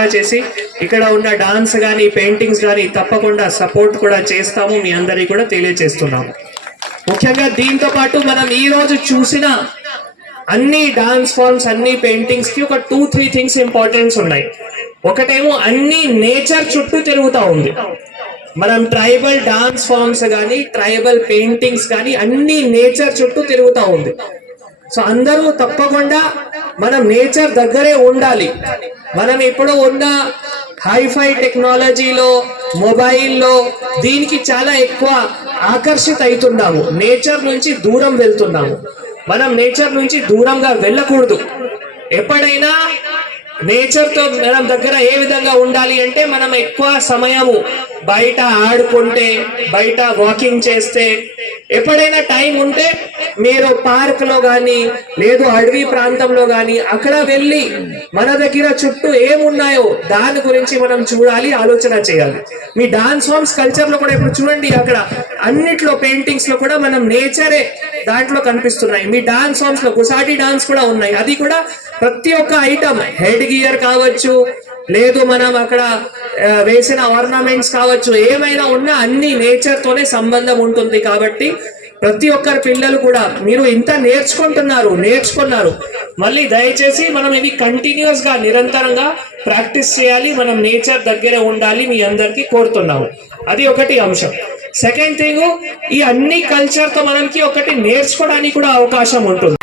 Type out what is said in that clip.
బాగా చేసి ఇక్కడ ఉన్న డాన్స్ కానీ పెయింటింగ్స్ కానీ తప్పకుండా సపోర్ట్ కూడా చేస్తాము, మీ అందరికీ కూడా తెలియజేస్తున్నాము. ముఖ్యంగా దీంతో పాటు మనం ఈ రోజు చూసిన అన్ని డాన్స్ ఫార్మ్స్ అన్ని పెయింటింగ్స్ కి ఒక 2-3 థింగ్స్ ఇంపార్టెన్స్ ఉన్నాయి. ఒకటేమో అన్ని నేచర్ చుట్టూ తిరుగుతూ ఉంది. మనం ట్రైబల్ డాన్స్ ఫార్మ్స్ కానీ ట్రైబల్ పెయింటింగ్స్ కానీ అన్ని నేచర్ చుట్టూ తిరుగుతూ ఉంది. సో అందరూ తప్పకుండా మనం నేచర్ దగ్గరే ఉండాలి. మనం ఇప్పుడు ఉన్న హైఫై టెక్నాలజీలో మొబైల్లో దీనికి చాలా ఎక్కువ ఆకర్షిత అవుతున్నాము, నేచర్ నుంచి దూరం వెళ్తున్నాము. మనం నేచర్ నుంచి దూరంగా వెళ్ళకూడదు. ఎప్పుడైనా నేచర్ తో మనం దగ్గర ఏ విధంగా ఉండాలి అంటే మనం ఎక్కువ సమయము బయట ఆడుకుంటే, బయట వాకింగ్ చేస్తే, ఎప్పుడైనా టైం ఉంటే మీరు పార్క్ లో గాని లేదు అడవి ప్రాంతంలో గాని అక్కడ వెళ్ళి మన దగ్గర చుట్టూ ఏమున్నాయో దాని గురించి మనం చూడాలి, ఆలోచన చేయాలి. మీ డాన్స్ ఫార్మ్స్ కల్చర్ లో కూడా ఇప్పుడు చూడండి, అక్కడ అన్నిట్లో పెయింటింగ్స్ లో కూడా మనం నేచరే దాంట్లో కనిపిస్తున్నాయి. మీ డాన్స్ ఫార్మ్స్ లో గుసాటి డాన్స్ కూడా ఉన్నాయి. అది కూడా ప్రతి ఒక్క ఐటమ్, హెడ్ గియర్ కావచ్చు, లేదు మనం అక్కడ వేసిన ఆర్నమెంట్స్ కావచ్చు, ఏమైనా ఉన్నా అన్ని నేచర్ తోనే సంబంధం ఉంటుంది. కాబట్టి ప్రతి ఒక్కరి పిల్లలు కూడా మీరు ఇంత నేర్చుకున్నారు, మళ్ళీ దయచేసి మనం ఇవి కంటిన్యూస్ గా నిరంతరంగా ప్రాక్టీస్ చేయాలి. మనం నేచర్ దగ్గరే ఉండాలి, మీ అందరికీ కోరుతున్నాము. అది ఒకటి అంశం. సెకండ్ థింగ్, ఈ అన్ని కల్చర్ తో మనకి ఒకటి నేర్చుకోవడానికి కూడా అవకాశం ఉంటుంది.